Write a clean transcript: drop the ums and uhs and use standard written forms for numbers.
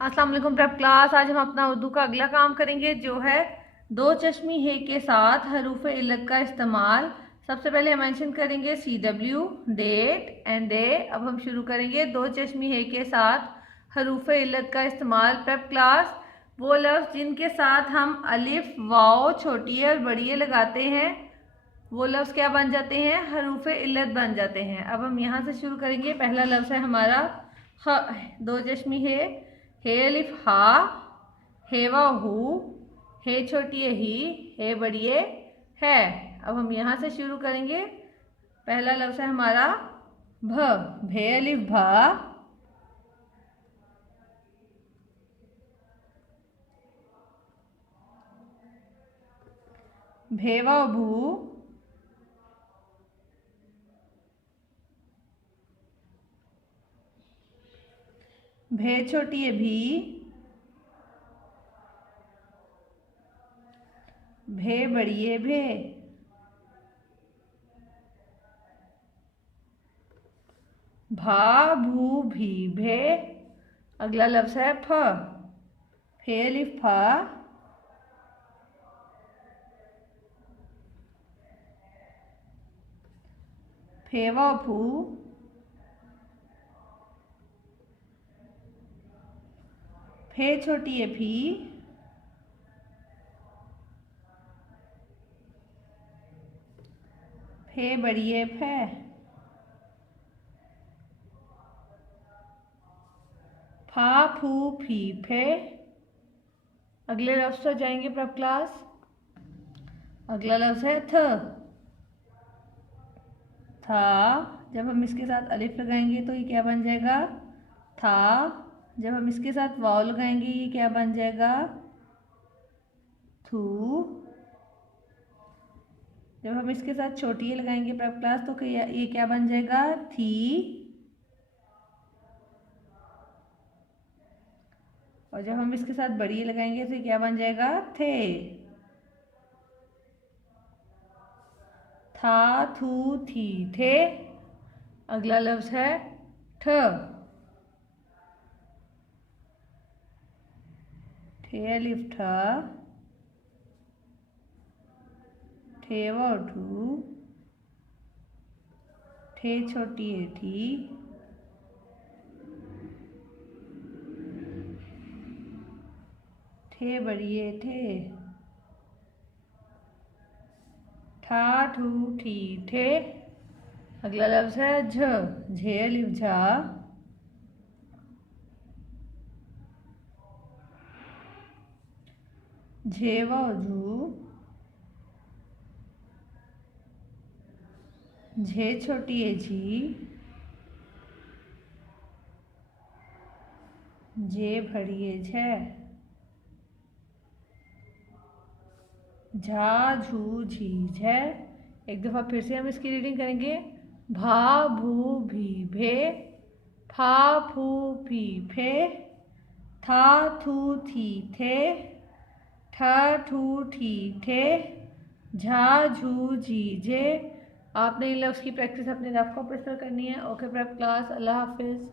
अस्सलाम वालेकुम prep class. आज हम अपना उर्दू का अगला काम करेंगे जो है दो चश्मी हे के साथ हरूफ इल्लत का इस्तेमाल। सबसे पहले हम मेंशन करेंगे CW डेट एंड डे। अब हम शुरू करेंगे दो चश्मी हे के साथ हरूफ इल्लत का इस्तेमाल। प्रेप क्लास वो लफ्ज़ जिनके साथ हम अलिफ वाओ छोटी और बड़ी लगाते हैं वो लफ्ज़ क्या बन जाते हैं? हरूफ इल्लत बन जाते हैं। अब हम यहाँ से शुरू करेंगे। पहला लफ्ज़ है हमारा ख, दो चश्मी हे अलिफ हा, हे वा हु, हे छोटी ही, हे बड़ी है। अब हम यहाँ से शुरू करेंगे। पहला लफ्ज़ है हमारा भ, भे अलिफ भा, भे वा भू, भे छोटी भी, भे बड़ी भे, भा भू भी भे। अगला लफ्ज़ है फ, फे अलिफ फा, फे वा फू, फे छोटी फी, फे बड़ी फे, फा फू फी फे। अगले लफ्ज़ पर जाएंगे प्रेप क्लास। अगला लफ्ज़ है थ, था। जब हम इसके साथ अलिफ लगाएंगे तो ये क्या बन जाएगा? था। जब हम इसके साथ वाव लगाएंगे ये क्या बन जाएगा? थू। जब हम इसके साथ छोटी लगाएंगे प्रेप क्लास तो ये क्या बन जाएगा? थी। और जब हम इसके साथ बड़ी लगाएंगे तो ये क्या बन जाएगा? थे। था थू थी थे। अगला लफ्ज़ है ठ, ठे अलिफ ठ, ठे व ठू, ठे छोटी ठी, ठे बड़ी ठे, ठा ठू ठी ठे। अगला लफ्ज़ है झ, झे अलिफ झा, झे व झू, झे छोटी झी, जे भड़ी झे, झा झू झी झे। एक दफ़ा फिर से हम इसकी रीडिंग करेंगे। भा भू भी भे, फा फू फी फे, था थू थी थे, ठ ठू ठी ठे, झा झू झी झे। आपने इन लफ्ज़ की प्रैक्टिस अपने रफ कॉपीज पर करनी है। ओके प्रेप क्लास, अल्लाह हाफिज़।